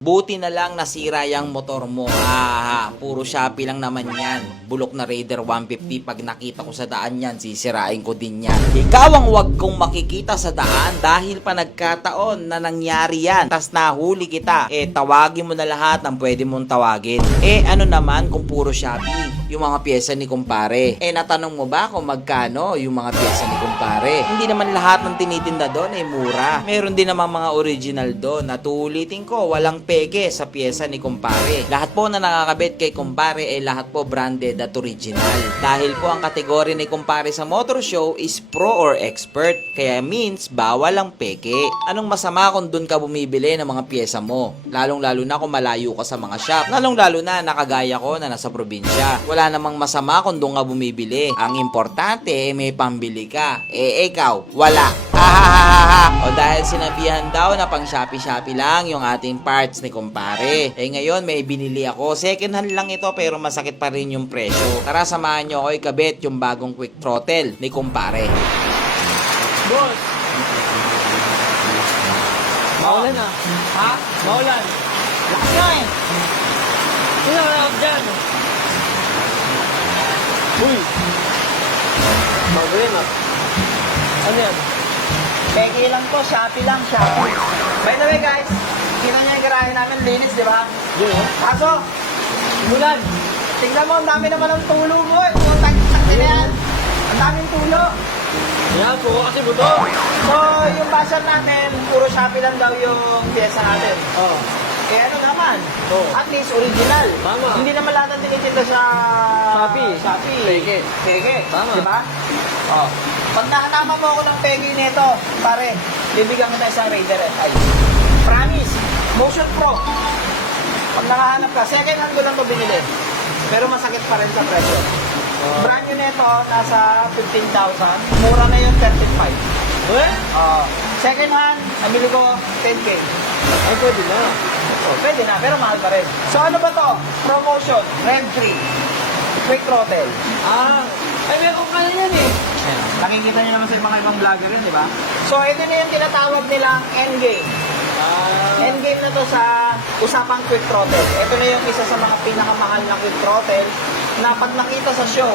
Buti na lang nasira yung motor mo. Puro Shopee lang naman yan. Bulok na Raider 150. Pag nakita ko sa daan yan, sisirain ko din yan. Ikaw ang wag kong makikita sa daan dahil pa nagkataon na nangyari yan. Tas nahuli kita. Tawagin mo na lahat ng pwede mong tawagin. Ano naman kung puro Shopee? Yung mga pyesa ni kumpare. Natanong mo ba kung magkano yung mga pyesa ni kumpare? Hindi naman lahat ng tinitinda doon ay mura. Meron din naman mga original doon. Natulitin ko, walang peke sa pyesa ni kumpare. Lahat po na nakakabit kay kumpare lahat po branded at original. Dahil po ang kategory ni kumpare sa motor show is pro or expert. Kaya means bawal ang peke. Anong masama kung doon ka bumibili ng mga pyesa mo? Lalong-lalo na kung malayo ka sa mga shop. Lalong-lalo na nakagaya ko na nasa probinsya. Wala namang masama kung doon ka bumibili. Ang importante may pambili ka. Ikaw, wala. O dahil sinabihan daw na pang Shopee lang yung ating parts ni kumpare. Ngayon may binili ako. Second hand lang ito pero masakit pa rin yung presyo. Tara samahan nyo ako ikabit yung bagong quick throttle ni kumpare. Boss! Maulan na. Ha? Maulan. Lakas nga eh. Sino na ako dyan? Uy! Maulan na. Ano yan? Peke lang to, Shopee lang, Shopee. By the way guys, kita nyo yung garahe namin, linis, di ba? Yun oh. Kaso, Mulan! tingnan mo, ang dami naman ng tulo mo eh. Putang na yan. Ang daming tulo. Yan po, kasi buto. So, yung basher natin, puro Shopee lang daw yung pyesa natin. Oh. Ano naman? Oh. At least original. Tama. Hindi naman lahat ng tinitinda sa Shopee. Peke. Peke. Tama. Di ba? Oh. Pag nakanaman mo ako ng peke nito, pare, bibigyan kita sa Raider FI. Promise. Motion Pro. Pag nakahanap ka, second hand ko lang ito binili. Pero masakit pa rin sa presyo. Brand new nito, nasa 15,000. Mura na yung 35. Eh? Second hand, nabili ko 10K. Ay, pwede na. Pwede na, pero mahal pa rin. So ano ba to? Promotion, Rev 3, quick throttle. Ay, meron ka na yan eh. Nakikita niyo naman sa mga ibang vlogger yun, di ba? So ito na yung tinatawag nilang endgame. Endgame na to sa usapang quick throttle. Ito na yung isa sa mga pinakamahal na quick throttle na pag nakita sa show,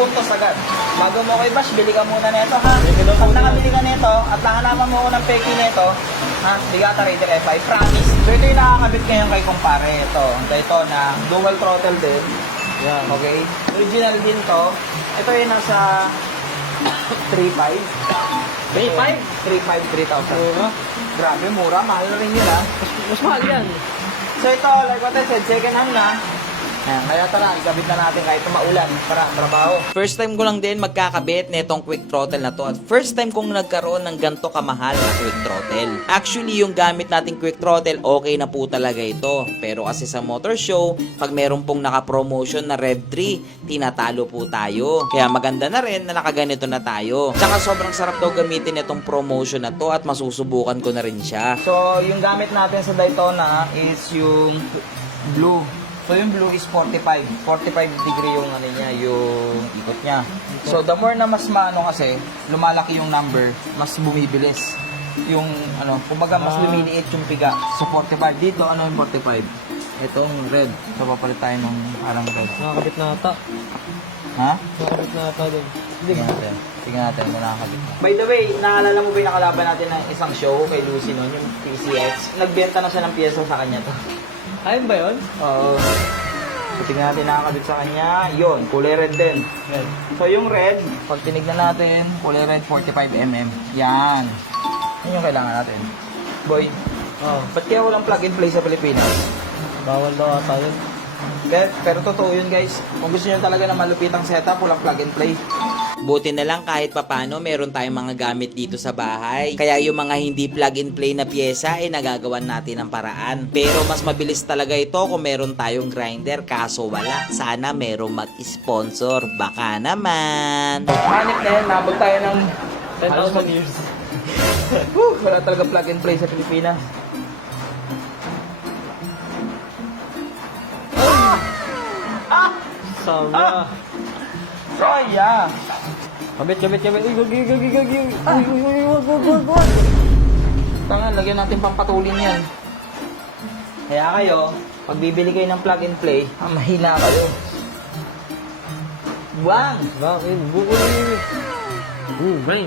puntos agad. Bago mo ko i-bash, bili ka muna nito ha. Pag nakabili ka nito at nakanaman mo ko ng peki nito, Bigata Raider FI, promise. So ito yung nakakabit ngayon kay kumpare. Ito na dual throttle din. Yan. Okay? Original din to. Ito yung nasa 3.5. 3.5? 3.5, 3,000. Grabe, mura. Mahal na rin yun ha. Mas mahal yan. So ito, like what I said, second hand na. Kaya tara, ikabit na natin kahit maulan para trabaho. First time ko lang din magkakabit nitong quick throttle na to. At first time kong nagkaroon ng ganito kamahal na quick throttle. Actually, yung gamit nating quick throttle, okay na po talaga ito. Pero kasi sa motor show, pag meron pong naka-promotion na Rev 3, tinatalo po tayo. Kaya maganda na rin na nakaganito na tayo. Tsaka sobrang sarap daw gamitin itong promotion na to at masusubukan ko na rin siya. So, yung gamit natin sa Daytona is yung blue. So, yung blue is 45. 45 degree yung ano niya, yung ikot niya. So, the more na mas maano kasi, lumalaki yung number, mas bumibilis. Yung, kumbaga mas lumiliit yung piga. So, 45. Dito, ano yung 45? Itong red. So, papalit tayo ng parang red. Nakakabit na ata. Ha? Nakakabit na ata doon. Tingnan natin. Tingnan natin kung nakakabit na. By the way, naalala mo ba yung nakalaban natin ng isang show kay Lucy noon, yung PCX? Nagbenta na siya ng pyesa sa kanya to. Ayun ba yun? Oo. So, tingnan natin nakakabit sa kanya. Yun, kulay red din. Yan. So, yung red, pag tinignan natin, kulay red 45mm. Yan. Yan yung kailangan natin. Boy, ba't kaya walang plug and play sa Pilipinas? Bawal daw ata yun. Pero totoo yun guys. Kung gusto nyo talaga na malupitang setup, walang plug and play. Buti na lang kahit papano meron tayong mga gamit dito sa bahay. Kaya yung mga hindi plug and play na pyesa nagagawan natin ng paraan. Pero mas mabilis talaga ito kung meron tayong grinder, kaso wala. Sana merong mag-sponsor. Baka naman. Hanip na yan, nabot tayo ng 10,000 years. wala talaga plug and play sa Pilipinas. Sama. Soya! Kabit. Uy, wag. Tanga, lagyan natin pampatulin yan. Kaya kayo, pag bibili kayo ng plug and play, mahina kayo. Buwang! Bakit? Bukuli.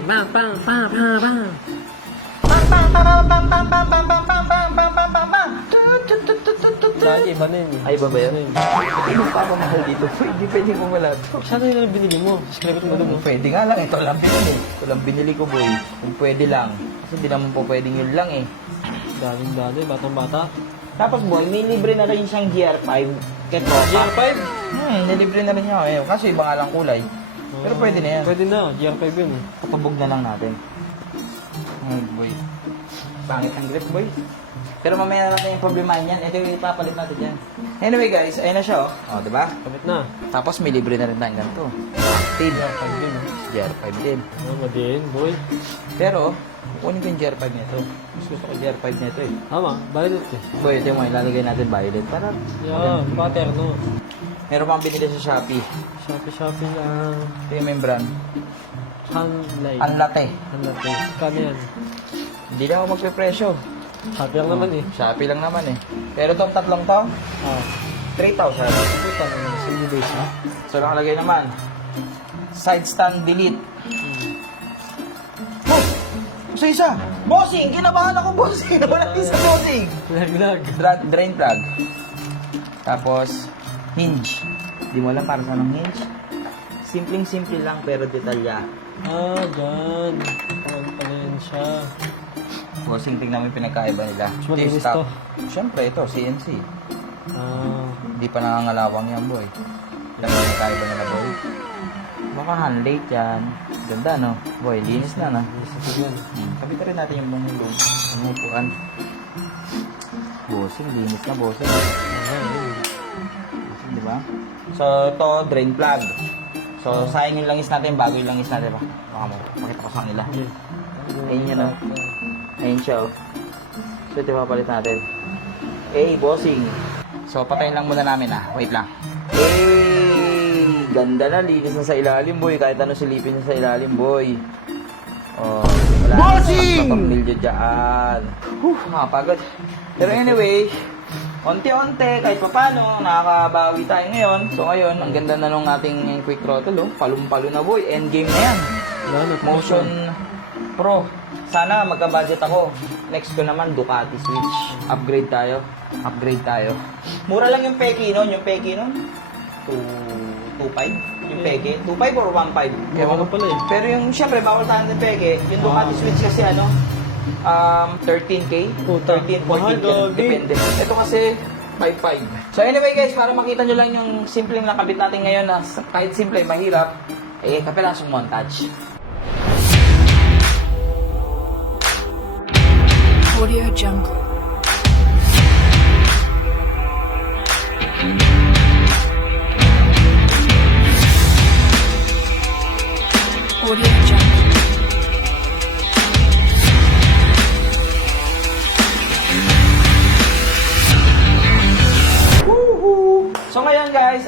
Bang, bang, bang, bang, bang, bang. Dahil iba na yun. Ay, ba ba yun? Hindi mo pa mahal dito. Pwede mo wala to. Sana yun ang binili mo. Script mo dun, no? Pwede nga lang. Ito lang binili. Ito lang binili ko, boy. Kung pwede lang. Kasi di naman po pwedeng yun lang eh. Dali, batang-bata. Tapos boy, nilibre na rin siyang GR5. Kaya tropa. GR5? Nilibre na rin niya. Eh. Kaso iba nga lang kulay. Pero pwede na yan. Pwede na, GR5 yun eh. Kapabog na lang natin. Ay, boy. Pangit ang grip, boy. Pero mamaya na natin yung problema niyan. Ito yung ipapalit natin dyan. Anyway guys, ayun na siya oh. Oh, diba? Kapit na. Tapos may libre na rin tayong ganito. Active. GR5 din. GR5 din. Din, boy. Pero, kukunin ko yung GR5 nito. Mas gusto ko GR5 nito eh. Tama, violet eh. Boy, ito yung mga ilalagay natin violet. Para, Yan, pattern no. meron pang binili sa Shopee. Shopee lang. Ito yung membran. Handlight. Anlate. Handlight. Kano yan? Hindi na ako magpe-presyo. Shopee lang naman eh. Shopee lang naman eh. Pero itong tatlong to, Ah. 3,000. Puta na, single base ha? So, nakalagay naman. Side stand delete. Oh! Isa-isa! Bossing! Kinabahan ako, bossing! Wala isa, bossing! Lag. Drain plug. Tapos, hinge. Di mo alam para saan ang hinge? Simpleng-simple lang pero detalya. Ah, gan. Pala yan siya. Bossing, tingnan mo yung pinagkaiba nila. Mas malinis to. Siyempre, ito, CNC. Ah. Hindi pa nangangalawang yan, boy. Tingnan mo yung pinagkaiba nila, boy. Baka handlate yan. Ganda, no? Boy, linis na, no? Isa yan. Kabita rin natin yung bumulong. Ang upuan. Bossing, linis na, bossing. Di ba? So, ito, drain plug. So, sayang yung langis natin, bago yung langis natin. Baka mo, pakita ko sa kanila. Okay. Ayun yun, oh. Ayun siya, oh. So, ito papalit natin. Bossing. So, patayin lang muna namin, ah. Wait lang. Ganda na, linis na sa ilalim, boy. Kahit ano silipin niya sa ilalim, boy. Oh, wala Bossing! na tornilyo dyan. Nakapagod. Pero anyway, onti-onti, kahit pa paano, nakakabawi tayo ngayon. So ngayon, ang ganda na nung ating quick throttle, oh. Palum-palo na, boy. Endgame na yan. Wala na. Motion Pro. Sana magka-budget ako. Next ko naman, Ducati Switch. Upgrade tayo. Mura lang yung peki nun. 2.5? Yung peke? 2.5 or 1.5? Ewan ko pala eh. Pero yung, syempre, bawal tayo ng peke. Yung Ducati Switch kasi 13K? Puta. 13, 14K. Mahal, dog. Depende. Ito kasi, 5.5. So anyway guys, para makita nyo lang yung simpleng nakabit natin ngayon na kahit simple, mahirap, kapilasong montage. Audio Jungle. Audio Jungle. So ngayon guys,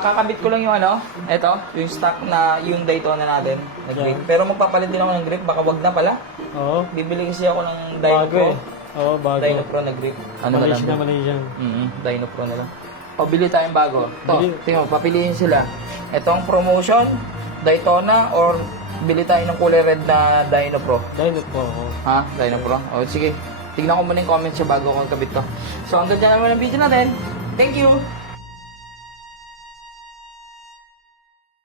kakabit ko lang yung yung stock na yung Daytona natin na grip. Pero magpapalit din ako ng grip, baka wag na pala. Oo. Bibili kasi ako ng Dyno Bago Pro. eh. Oo, bago. Dyno Pro na grip. Ano na lang? Malaysian. Dyno Pro na lang. Pabili tayong bago. Ito, Bili. tingnan mo, papiliin sila. Itong promotion, Daytona, or bili tayo ng kulay red na Dyno Pro. Dahil po ako. Ha? Dyno Pro? O, sige. Tignan ko muna yung comments siya bago ko kabit to. So, hanggang dyan naman ang video natin. Thank you!